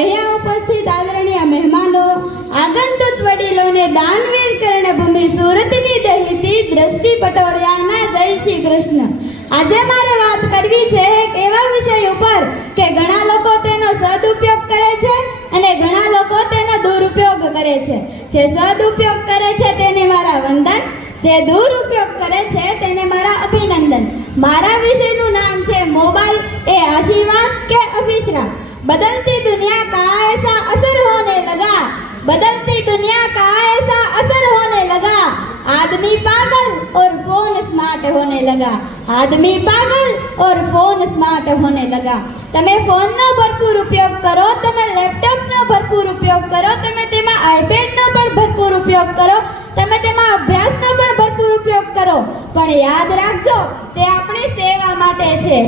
અહીંયા ઉપસ્થિત આદરણીય મહેમાનો, આગંતુક વડીલોને દાનવીર કર્ણભૂમિ સુરતની દહેતી દ્રષ્ટિ પટોળિયાના જય શ્રી કૃષ્ણ। આજે મારે વાત કરવી છે એક એવા વિષય ઉપર કે ઘણા લોકો તેનો સદુપયોગ કરે છે અને ઘણા લોકો તેનો દુરુપયોગ કરે છે। જે સદુપયોગ કરે છે તેને મારા વંદન, જે દુરુપયોગ કરે છે તેને મારા અભિનંદન। મારા વિષયનું નામ છે મોબાઈલ એ આશીર્વાદ કે અભિશ્રાપ। बदलती दुनिया का ऐसा असर होने लगा, बदलती दुनिया का ऐसा असर होने लगा, आदमी पागल और फोन स्मार्ट होने लगा, आदमी पागल और फोन स्मार्ट होने लगा। તમે ફોનનો ભરપૂર ઉપયોગ કરો, તમે લેપટોપનો ભરપૂર ઉપયોગ કરો, તમે તેમાં આઈપેડનો પણ ભરપૂર ઉપયોગ કરો, તમે તેમાં અભ્યાસનો પણ ભરપૂર ઉપયોગ કરો, પણ યાદ રાખજો તે આપણી સેવા માટે છે।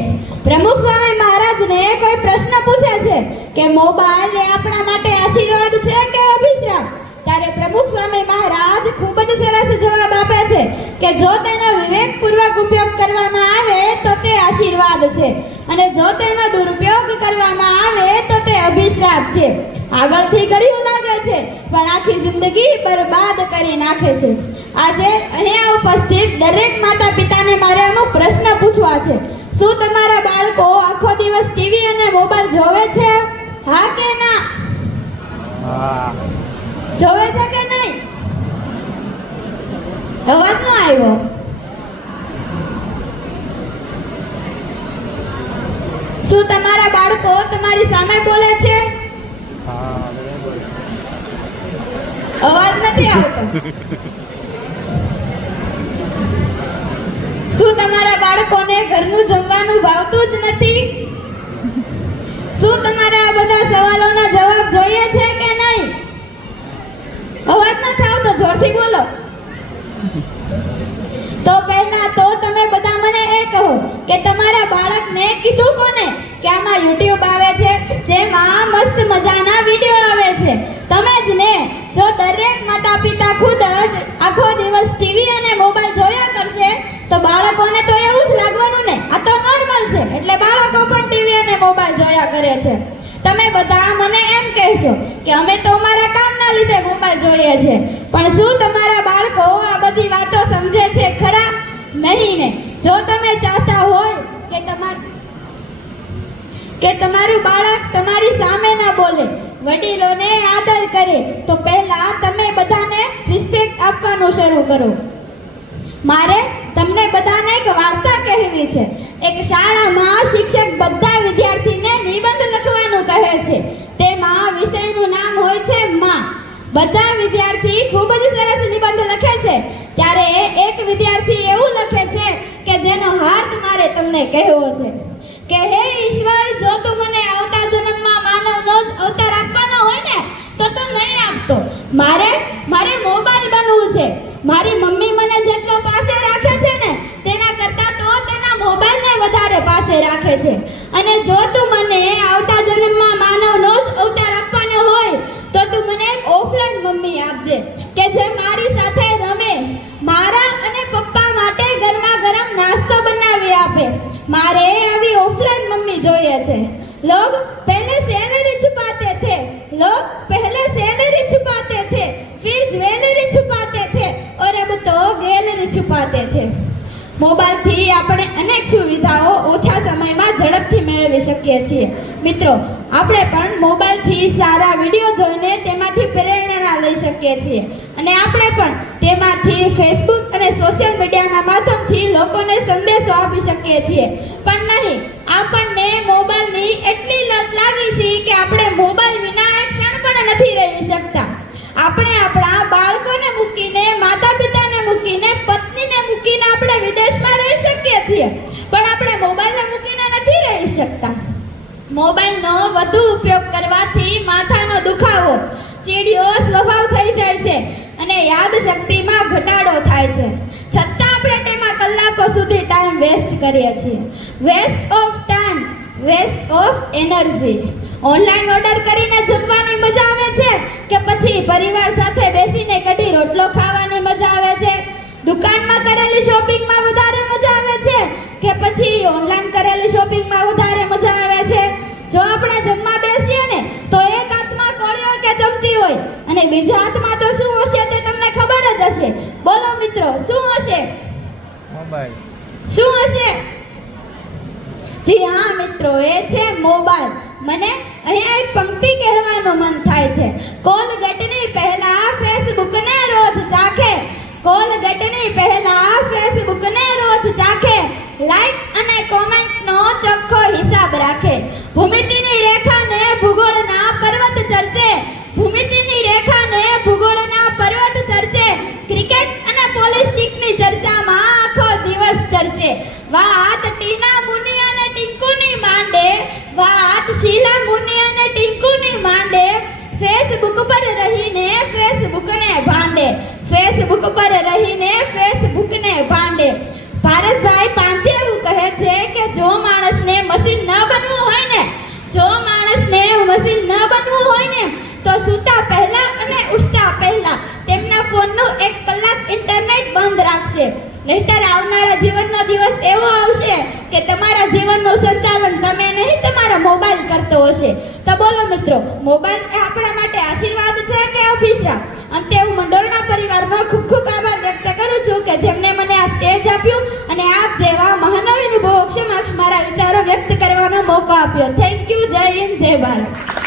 પ્રમુખ સ્વામી મહારાજને કોઈ પ્રશ્ન પૂછે છે કે મોબાઈલ એ આપણા માટે આશીર્વાદ છે કે અભિશ્રાપ, ત્યારે પ્રમુખ સ્વામી મહારાજ ખૂબ જ સરસ જવાબ આપે છે કે જો તેનો વિવેકપૂર્વક ઉપયોગ કરવામાં આવે તો તે આશીર્વાદ છે અને જો તેનો દુરુપયોગ કરવામાં આવે તો તે અભિશ્રાપ છે। આગળથી ઘડિયું લાગે છે પણ આખી જિંદગી બરબાદ કરી નાખે છે। આજે અહીંયા ઉપસ્થિત દરેક માતા પિતાને મારે અમુક પ્રશ્ન પૂછવા છે। શું તમારા બાળકો આખો દિવસ ટીવી અને મોબાઈલ જોવે છે? હા કે ના? જોવે છે કે નહીં? અવાજ ન આવ્યો। શું તમારા બાળકો તમારી સામે બોલે છે? અવાજ નથી આવતો। શું તમારા બાળકોને ઘરનું જમવાનું ભાવતું જ નથી? શું તમારે આ બધા સવાલોના જવાબ જોઈએ છે કે નહીં? અવાજ નથી આવતો, જોરથી બોલો। તો પહેલા તો તમે બધા મને એ કહો કે તમારા બાળકને કીધું કોને કે આમાં YouTube આવે છે જેમાં મસ્ત મજાના વિડિયો આવે છે? તમે જ ને। જો દરેક માતા પિતા ખુદ જ આખો દિવસ ટીવી અને મોબાઈલ જોયા કરશે તો બાળકોને તો એવું જ લાગવાનું ને આ તો નોર્મલ છે, એટલે બાળકો પણ ટીવી અને મોબાઈલ જોયા કરે છે। તમે બધા મને એમ કહેશો કે અમે તો અમારા કામના લીધે મોબાઈલ જોઈએ છે, પણ શું તમારા બાળકો આ બધી વાતો સમજે છે ખરા? નહીં ને। જો તમે ચાહતા હોય કે તમારું બાળક તમારી સામે ના બોલે, વડીલોને આદર કરે, તો પહેલા તમે બધાને રિસ્પેક્ટ આપવાનું શરૂ કરો। મારે તમને બધાને એક વાર્તા કહેવી છે। એક શાળામાં શિક્ષક બધા વિદ્યાર્થીને નિબંધ લખવાનું કહે છે। તેમાં વિષયનું નામ હોય છે માં। બધા વિદ્યાર્થી ખૂબ જ સરસ નિબંધ લખે છે, ત્યારે એક વિદ્યાર્થી એવું લખે છે કે જેનો હાર્દ મારે તમને કહેવો છે કે હે ઈશ્વર, જો તું મને આવતા જન્મમાં માનવનો જ અવતાર આપવાનો હોય ને તો નહીં આપતો। મારે મોબાઈલ બનવું છે। મારી મમ્મી મને જેટલો પાસે રાખે છે ને તેના કરતાં તો તેના મોબાઈલને વધારે પાસે રાખે છે, અને જો તું મને આવતા જન્મમાં માનવનો જ અવતાર આપવાનો હોય તો તું મને એક ઓફલાઈન મમ્મી આપજે કે જે મારી સાથે રમે, મારા અને પપ્પા માટે ગરમા ગરમ નાસ્તો બનાવી આપે। મારે આવી ઓફલાઈન મમ્મી જોઈએ છે। लोग पहले सैलरी छुपाते थे, लोग पहले सैलरी छुपाते थे, फिर ज्वेलरी छुपाते थे और अब तो गैलरी छुपाते थे। મોબાઈલથી આપણે અનેક સુવિધાઓ ઓછા સમયમાં ઝડપથી મેળવી શકીએ છીએ। મિત્રો, આપણે પણ મોબાઈલથી સારા વિડીયો જોઈને તેમાંથી પ્રેરણા લઈ શકીએ છીએ અને આપણે પણ તેમાંથી ફેસબુક અને સોશિયલ મીડિયાના માધ્યમથી લોકોને સંદેશો આપી શકીએ છીએ। પણ નહીં, આપણને મોબાઈલની એટલી લત લાગી છે કે આપણે મોબાઈલ વિના એક ક્ષણ પણ નથી રહી શકતા। આપણે આપણા બાળકોને મૂકીને, માતા પિતાને મૂકીને, પત્નીને મૂકીને આપણે વિદેશમાં રહી શકીએ છીએ, પણ આપણે મોબાઈલને મૂકીને નથી રહી શકતા। મોબાઈલનો વધુ ઉપયોગ કરવાથી માથાનો દુખાવો, ચીડિયો સ્વભાવ થઈ જાય છે અને યાદશક્તિમાં ઘટાડો થાય છે, છતાં આપણે તેમાં કલાકો સુધી ટાઈમ વેસ્ટ કરીએ છીએ। Waste of time, waste of energy. Online order કરીને જમવાની મજા આવે છે કે પછી પરિવાર સાથે બેસીને કઢી રોટલો ખાવાની મજા આવે છે? દુકાનમાં કરેલી શોપિંગમાં વધારે મજા આવે છે કે પછી ઓનલાઈન કરેલી શોપિંગમાં વધારે મજા આવે છે? જો આપણે જમવા બેસીએ ને તો એક બીજા હાથમાં તો શું હશે તે તમને ખબર જ હશે. બોલો મિત્રો, શું હશે? મોબાઈલ. શું હશે? જી હા મિત્રો, એ છે મોબાઈલ. મને અહીંયા એક પંક્તિ કહેવાનું મન થાય છે. કોલગેટની પહેલા ફેસબુકને રોજ ચાખે, કોલગેટની પહેલા ફેસબુકને રોજ ચાખે, લાઈક અને કોમેન્ટનો ચોખ્ખો હિસાબ રાખે, ભૂમિતિની રેખાને ભૂગોળના પર્વત ચર્ચે, ભૂમિતિની રેખાને ભૂગોળના પર્વત ચર્ચે, ક્રિકેટ અને પોલિટિક્સની ચર્ચામાં આખો દિવસ ચર્ચે, વાત ટીના મુની અને ટિંકુની માંડે, વાત શીલા મુની અને ટિંકુની માંડે, ફેસબુક પર રહીને ફેસબુકને ભાંડે, ફેસબુક પર રહીને ફેસબુકને ભાંડે. ભારતભાઈ પાંધે એવું કહે છે કે જો માણસને મશીન ન બનવું હોય ને, જો માણસને મશીન ન બનવું હોય ને, તો સૂતા પહેલા અને ઉઠતા પહેલા તેમના ફોનનું 1 કલાક ઇન્ટરનેટ બંધ રાખશે. નહીંતર આવનારા જીવનનો દિવસ એવો આવશે કે તમારા જીવનનું સંચાલન તમે નહીં, તમારા મોબાઈલ કરતો હશે. તો બોલો મિત્રો, મોબાઈલ એ આપણા માટે આશીર્વાદ છે કે અભિશાપ? અંતે હું મંડોરણા પરિવારનો ખૂબ ખૂબ આભાર વ્યક્ત કરું છું કે જેમને મને આ સ્ટેજ આપ્યું અને આપ જેવા મહાનુભાવો સમક્ષ મારા વિચારો વ્યક્ત કરવાનો મોકો આપ્યો. Thank you. જય હિન્દ, જય ભારત.